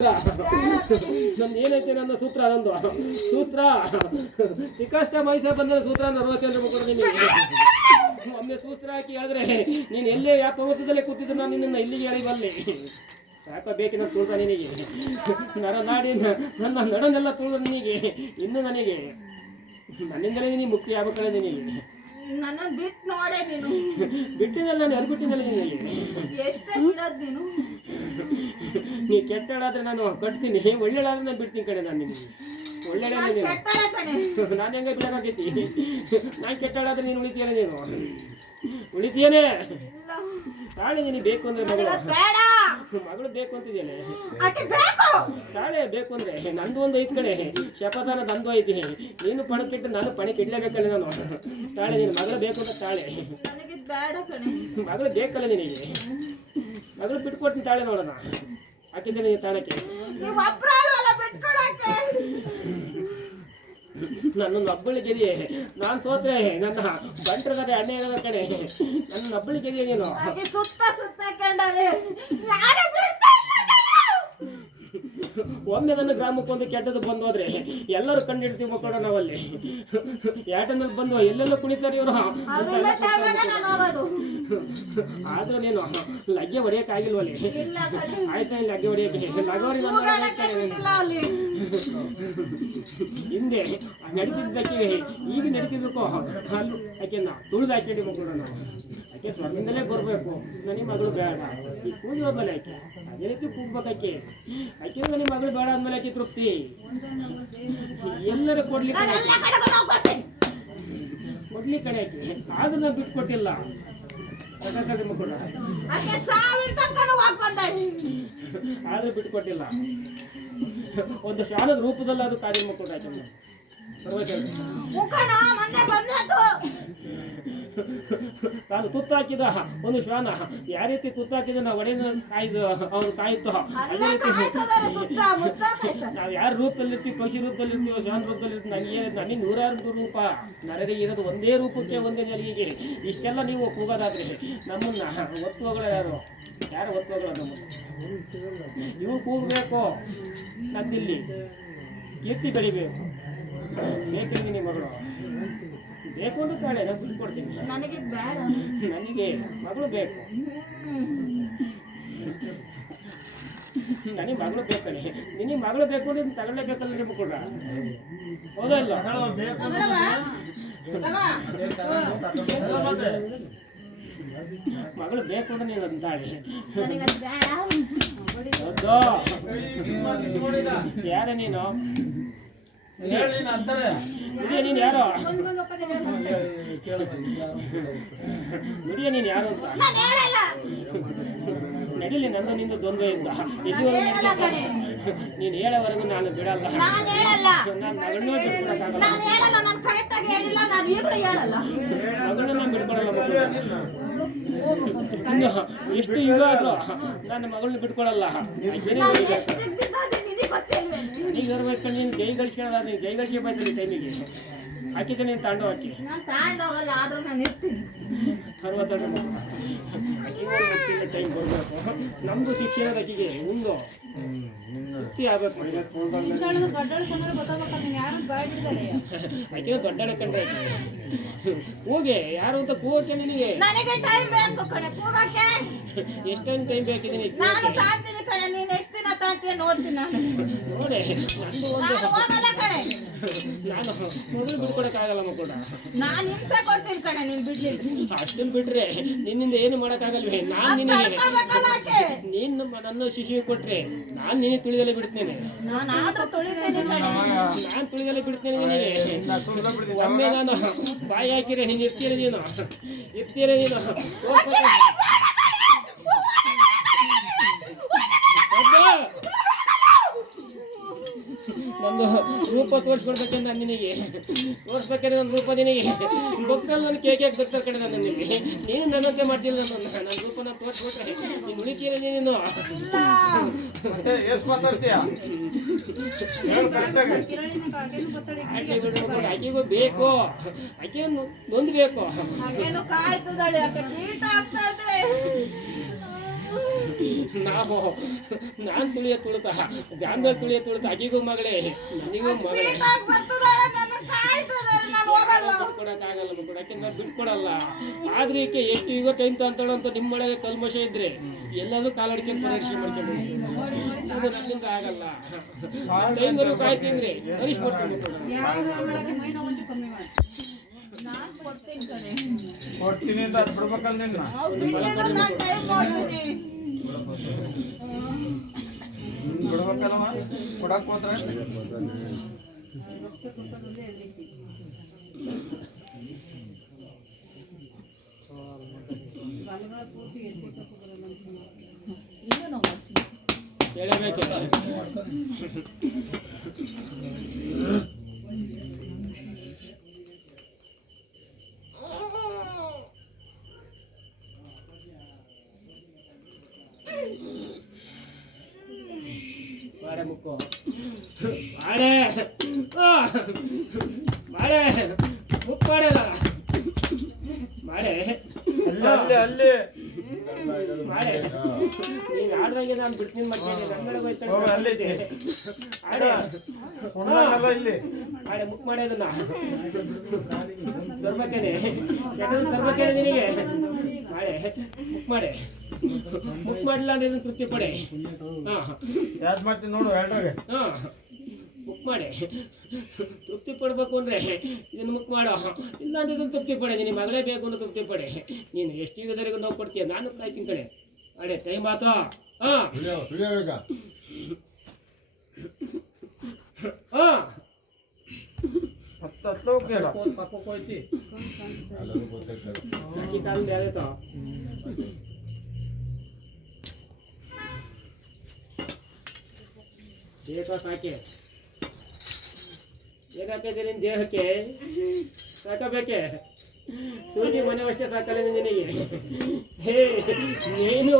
ನಂದು ಏನೈತೆ ನನ್ನ ಸೂತ್ರ ನಂದು ಸೂತ್ರ? ಸಿಕ್ಕಷ್ಟ ಮೈಸೂರು ಬಂದ ಸೂತ್ರ ನರವತ್ತೆರಡು ಮುಖ ನಿಮಗೆ. ಒಮ್ಮೆ ಸೂತ್ರ ಹಾಕಿ ಹೇಳಿದ್ರೆ ನೀನು ಎಲ್ಲೇ ಯಾವ ಪರ್ವತದಲ್ಲೇ ಕೂತಿದ್ರು ನಾನು ನಿನ್ನನ್ನು ಇಲ್ಲಿಗೆ ಹೇಳಿ ಬರಲಿ ಸಾಕ ಬೇಕಿನ ತುಳಿದ ನಿನಗೆ. ನರ ನಾಡಿ ನನ್ನ ನಡನೆಲ್ಲ ತುಳಿದ ನಿನಗೆ. ಇನ್ನು ನನಗೆ ನನ್ನಿಂದಲೇ ನೀನು ಮುಕ್ತಿ ಆಗ್ಬೇಕಲ್ಲ ನಿನಗೆ. ನನ್ನ ಬಿಟ್ಟು ನೋಡೆ ನೀನು. ಬಿಟ್ಟಿದ್ದಲ್ಲ ನಾನು ಅರ್ಬಿಟ್ಟಿದ್ದಲ್ಲ ನಿನಗೆ. ಎಷ್ಟು ನೀನು. ನೀ ಕೆಟ್ಟಾದ್ರೆ ನಾನು ಕಟ್ತೀನಿ. ಒಳ್ಳೆಳಾದ್ರೆ ನಾನು ಬಿಡ್ತೀನಿ ಕಡೆ ನಾನು ನಿಮಗೆ ಒಳ್ಳೆಳೆ ನಾನ್ ಹೆಂಗೆ ಬಿಡೋಕಾಗೈತಿ ನಾನು ಕೆಟ್ಟಳಾದ್ರೆ ನೀನು ಉಳಿತೀಯನೇ ನೀನು? ಉಳಿತೀಯನೇ? ತಾಳೆ ನಿನಗೆ ಬೇಕು ಅಂದ್ರೆ ಮಗಳು. ಮಗಳು ಬೇಕು ಅಂತಿದ್ದೇನೆ ತಾಳೆ ಬೇಕು ಅಂದ್ರೆ ನಂದು ಒಂದು ಐತ್ ಕಡೆ ಶಪಥನ ನಂದು ಐತಿ. ನೀನು ಪಣಕ್ಕಿಟ್ಟು ನಾನು ಪಣಕ್ಕೆ ಇಡ್ಲೇಬೇಕಲ್ಲ ನಾನು? ತಾಳೆ ನೀನು ಮಗಳು ಬೇಕು ಅಂತ ತಾಳೆ. ಮಗಳು ಬೇಕಲ್ಲ ನಿನಗೆ. ಮಗಳು ಬಿಟ್ಕೊಡ್ತೀನಿ ತಾಳೆ ನೋಡೋಣ. ಹಾಕಿದ್ದೇನೆ ಬಿಟ್ಕೊಡಕ್ಕೆ. ನನ್ನನ್ನು ಒಬ್ಬಳಿ ಗೆದಿಯೆ. ನಾನು ಸೋತ್ರೆ ನನ್ನ ಬಂಟ್ರಗದೆ ಅಣ್ಣ ಇರೋದ ಕಡೆ. ನನ್ನ ಒಬ್ಬಳಿ ಗೆದಿಯೆ ನೀನು. ಸುತ್ತ ಸುತ್ತ ಕಂಡರೆ ಯಾರು ಬಿಡ್ತಾ ಇಲ್ಲ ನೀವು. ಒಮ್ಮೆ ನನ್ನ ಗ್ರಾಮಕ್ಕೆ ಒಂದು ಕೆಟ್ಟದ್ದು ಬಂದು ಹೋದ್ರೆ ಎಲ್ಲರೂ ಕಂಡಿಡ್ತೀವಿ ಮಕ್ಕಳು ನಾವಲ್ಲಿ. ಯಾಟನಲ್ಲಿ ಬಂದು ಎಲ್ಲೆಲ್ಲ ಕುಣಿತಾರೆ ಇವರು. ಆದ್ರೂ ನೀನು ಲಗ್ಗೆ ಹೊಡೆಯಕ್ಕೆ ಆಗಿಲ್ವಲ್ಲಿ ಆಯ್ತಾ ಲಗ್ಗೆ ಹೊಡೆಯಕ್ಕೆ? ಲಗೋರಿ ಹಿಂದೆ ನಡೀತಿದ್ದಕ್ಕೆ ಈಗ ನಡೀತಿದ್ದಕ್ಕೋ ಅಲ್ಲೂ ನಾ ತುಳಿದು ಹಾಕಿ ಮಕ್ಕಳು ನಾವು. ಆಕೆ ಸ್ವರ್ಗದಿಂದಲೇ ಬರಬೇಕು. ನನಗೆ ಮಗಳು ಬೇಡ. ಈ ಕೂಗಿ ಹೋದ್ಮೇಲೆ ಆಕೆ ಅದೇ ರೀತಿ ಕೂಗ್ಬೇಕಾಕೆ ಆಕೆ ನನಗೆ ಮಗಳು ಬೇಡ ಅಂದ್ಮೇಲೆ ಆಕೆ ತೃಪ್ತಿ. ಎಲ್ಲರೂ ಕೊಡ್ಲಿಕ್ಕೆ ಕೊಡ್ಲಿ ಕಡೆ ಆಕೆ ಆದ್ರೂ ನಾನು ಬಿಟ್ಟು ಕೊಟ್ಟಿಲ್ಲ. ಆದ್ರೆ ಬಿಟ್ಟು ಕೊಟ್ಟಿಲ್ಲ. ಒಂದು ಶಾಲದ ರೂಪದಲ್ಲಿ ಅದು ಕಾರ್ಯ ಆಕೆ ಪರವಾಗಿಲ್ಲ. ತಾನು ತುತ್ತಾಕಿದ ಒಂದು ಶ್ವಾನ. ಯಾವ ರೀತಿ ತುತ್ತಾಕಿದ ನಾವು ಒಡೆಯ ಕಾಯ್ದು ಅವ್ರು ಕಾಯ್ತು ಅದೇ ರೀತಿ ನಾವು ಯಾರ ರೂಪದಲ್ಲಿರ್ತೀವಿ? ಪಕ್ಷಿ ರೂಪದಲ್ಲಿ ಇರ್ತೀವಿ ಶ್ವಾನ ರೂಪದಲ್ಲಿ ಇರ್ತೀವಿ ನನಗೆ ನನಗೆ ನೂರಾರು ರೂಪ ನರಗೆ ಇರೋದು ಒಂದೇ ರೂಪಕ್ಕೆ ಒಂದೇ ಜಲಿಗೆ ಇಷ್ಟೆಲ್ಲ ನೀವು ಕೂಗೋದಾದ್ರೆ ನಮ್ಮನ್ನ ಒತ್ತು ಹೋಗಳ ಯಾರು? ಯಾರು ಒತ್ತು ಹೋಗೋ ನಮ್ಮನ್ನು ನೀವು ಕೂಗಬೇಕು. ನಂದಿಲ್ಲಿ ಕೀರ್ತಿ ಬೆಳಿಬೇಕು. ಬೇಕೆಂದು ನಿಮ್ಮ ಮಗಳು? ಬೇಕು ಅಂತ ತಾಳೆ ನಾನು ಬಿಟ್ಕೊಡ್ತೀನಿ ನನಗೆ ಬೇಡ. ನನಗೆ ಮಗಳು ಬೇಕು. ನನಗೆ ಮಗಳು ಬೇಕಣೆ ನಿನಗೆ ಮಗಳು ಬೇಕು ನೀನು ತಗೊಳ್ಳೇಬೇಕಲ್ಲ ನಿಮ್ಗೆ ಕೂಡ. ಹೌದಲ್ಲ ಮಗಳು ಬೇಕು ಅಂದ್ರೆ ಬೇಡ ಹೌದು. ಯಾರ ನೀನು? ನುಡಿಯ ನೀನು ಯಾರು? ನುಡಿಯ ನೀನು ಯಾರು ಅಂತ? ನಡೀಲಿ ನನ್ನ ನಿಂದ ದ್ವಂದ್ವ ಇದ್ದ ನೀನು ಹೇಳೋವರೆಗೂ ನಾನು ಬಿಡಲ್ಲ. ನಾನು ಮಗಳನ್ನೂ ನಾನು ಬಿಟ್ಕೊಡಲ್ಲ ಇನ್ನು ಎಷ್ಟು ಯುಗ ಆದ್ರೂ ನನ್ನ ಮಗಳನ್ನ ಬಿಟ್ಕೊಡಲ್ಲ ಗೊತ್ತಿಲ್ವೇ ಈಗ ನೀನು ಜೈ ಗಳಿಸ್ಕೊಳ್ಳಲ್ಲ ನೀನು ಜೈ ಗಳಿಸಿ ಬೈತದೆ ಟೈಮಿಗೆ ಹಾಕಿದ್ದೆ ನೀನು ತಾಂಡು ಹಾಕಿ. ನಾನು ತಗೊಂಡೋಗಲ್ಲ ಆದ್ರೂ ನಾನು ಇರ್ತೀನಿ. ಅರವತ್ತೆರಡು ಮಕ್ಕಳು ಟೈಮ್ ಬರಬೇಕು. ನಮ್ದು ಶಿಕ್ಷಣ ಅಕ್ಕಿಗೆ ಮುಂದು ವೃತ್ತಿ ಆಗ್ಬೇಕು. ಆಕೆ ದೊಡ್ಡಳೆ ಕಂಡ್ರೆ ಹೋಗಿ ಯಾರು ಅಂತ ಕೂಗಕ್ಕೆ ನಿನಗೆ? ನನಗೆ ಟೈಮ್ ಬೇಕು ಕಣೆ ಕೂಗಕ್ಕೆ ಎಷ್ಟೊಂದು ಟೈಮ್ ಬೇಕಿದೆ ನಾನು ತಾಂತೀನಿ ಕಣೆ ನೀನು ಎಷ್ಟು ದಿನ ತಾಂತೀಯ ನೋಡ್ತೀನಿ ನಾನು. ನೋಡಿ ನಂದು ಒಂದು ನಾನು ಮೊದಲು ಬಿಟ್ಕೊಡಕ್ಕಾಗಲ್ಲ ಮಕ್ಕಳ ನಾನು ಹಿಂಸೆ ಕೊಡ್ತೀನಿ ಕಣೆ ನೀನು ಬಿಡ್ಲಿಲ್ಲ ಅಷ್ಟನ್ನು ಬಿಟ್ರೆ ನಿನ್ನಿಂದ ಏನು ಮಾಡೋಕ್ಕಾಗಲ್ವೇ? ನಾನು ನಿನಗೆ ನಿನ್ನ ಆಕೆ. ನೀನು ನನ್ನ ಶಿಶುವಿಗೆ ಕೊಟ್ರೆ ನಾನು ನಿನಗೆ ತುಳಿದಲ್ಲೇ ಬಿಡ್ತೇನೆ. ನಾನು ತುಳಿದಲ್ಲೇ ಬಿಡ್ತೇನೆ ನಿನಗೆ. ಒಮ್ಮೆ ನಾನು ಬಾಯಿ ಹಾಕಿರೆ ನೀನು ಇರ್ತೀರ ನೀನು. ಇರ್ತೀರ ನೀನು. ಒಂದು ರೂಪ ತೋರಿಸ್ಕೊಡ್ಬೇಕಂತ ನಾನು ನಿನಗೆ. ತೋರಿಸ್ಬೇಕಾದ್ರೆ ಒಂದು ರೂಪ ನಿನಗೆ. ಭಕ್ತರಲ್ಲಿ ನಾನು ಕೇಕ್ ಬರ್ತಾರೆ ಕಡೆ ನಾನು ನಿನಗೆ? ನೀನು ನನ್ನಂತೆ ಮಾಡ್ತಿಲ್ಲ ನಾನು ನನ್ನ ರೂಪನ ತೋರಿಸ್ಬಿಟ್ರೆ ನೀನು. ಉಳಿತೀರ ನೀನು ಅಕ್ಕಿಗೂ ಆಕೆಗೂ ಬೇಕು. ಆಕೆ ನೊಂದು ನಾವು ನಾನು ತುಳಿಯ ತುಳಿತ ಜಾನ್ದಲ್ಲಿ ತುಳಿಯ ತುಳಿತ ಅಗಿಗೂ ಮಗಳೇ ನನಗೂ ಮಗಳೇ. ಕೊಡಕ್ಕಾಗಲ್ಲ ಮಕ್ಕಳು ನನ್ನ ದುಡ್ಡು ಬಿಟ್ಕೊಡಲ್ಲ ಆದ್ರೆ ಈಕೆ ಎಷ್ಟು ಈಗ ಎಂತ ಅಂತಾಳು ಅಂತ ನಿಮ್ಮೊಳಗೆ ಕಲ್ಮಶ ಇದ್ರೆ ಎಲ್ಲಾದ್ರೂ ಕಾಲಡಿಕೆ ಪರೀಕ್ಷೆ ಮಾಡ್ಕೊಂಡು ನನ್ನಿಂದ ಆಗಲ್ಲ. ಟೈಮ್ವರೆಗೂ ಕಾಯ್ತಿದ್ರೆ ಪರೀಕ್ಷೆ ಮಾಡ್ಕೊಂಡು ನಾನ್ ಕೊಡ್ತೀನಿ ಅಂತ ಬಿಡ್ಬೇಕಲ್ಲ ನಿನ್ನ ಬಿಡ್ಲಿಲ್ಲ ನಾನ್ time ಕೊಡ್ತೀನಿ. ಬಿಡ್ಬೇಕಲ್ವ ಕೊಡಕ್ ಹೋದ್ರೆ ಹೇಳಬೇಕು ಮಾಡೆ ಮಾಡೆ. ಆ! ಮಾಡೆ. ಅಲ್ಲೇ. ಮಾಡೆ. ಅಲ್ಲಿ ಅಲ್ಲಿ ಅಲ್ಲಿ. ಮಾಡೆ. ನೀನ್ ಆಡ್ದಂಗೆ ನಾನು ಬಿಡ್ತೀನಿ ಮಾಡ್ತೀನಿ ನನ್ಮೇಲೆ ಹೋಯ್ತಾಳೆ. ಹೋಗು, ಅಲ್ಲಿ. ಆಡೆ. ಹುಡುಗನಲ್ಲ ಇಲ್ಲಿ. ಮಾಡೆ ಮುಕ್ ಮಾಡೋದನ್ನ ತರ್ಬೇಕೇನೆ ಯಾಕಂದ್ರೆ ತರ್ಬೇಕೇನೆ ನಿನಗೆ. ಮಾಡೆ ಬುಕ್ ಮಾಡಿ. ಬುಕ್ ಮಾಡಿಲ್ಲ ಅಂದ್ರೆ ಇದನ್ನ ತೃಪ್ತಿ ಪಡೆ. ಹಾ ಯಾವ್ದು ಮಾಡ್ತೀನಿ ನೋಡು ಹಾ ಬುಕ್ ಮಾಡಿ. ತೃಪ್ತಿ ಪಡಬೇಕು ಅಂದ್ರೆ ಇದನ್ನು ಬುಕ್ ಮಾಡೋ. ಇಲ್ಲ ಅಂದ್ರೆ ಇದನ್ನು ತೃಪ್ತಿ ಪಡೆ. ನಿನ್ನ ಮಗಳೇ ಬೇಕು ಅಂತ ತೃಪ್ತಿ ಪಡೆ. ನೀನು ಎಷ್ಟು ಇದರಿಗೆ ನೋವು ಕೊಡ್ತೀಯ? ನಾನು ಕಾಯ್ತೀನಿ ಕಡೆ ಅಡೆ ಟೈಮ್ ಆತು ಹಾ. ಹಾ. ಹತ್ತು ಹತ್ತು ಕೇಳ ಪಕ್ಕ ಹೋಯ್ತಿ ಈ ಕಾಲದ ಯಾವ್ದಾಯ್ತು ಬೇಕೋ ಸಾಕೆ ಏನಾಗ್ತದೆ ನಿನ್ನ ದೇಹಕ್ಕೆ ಸಾಕಬೇಕೆ ಸೂಜಿ ಮನೆ ಅಷ್ಟೇ ಸಾಕಲ್ಲ ನಿನಗೆ ಹೇ ನೀನು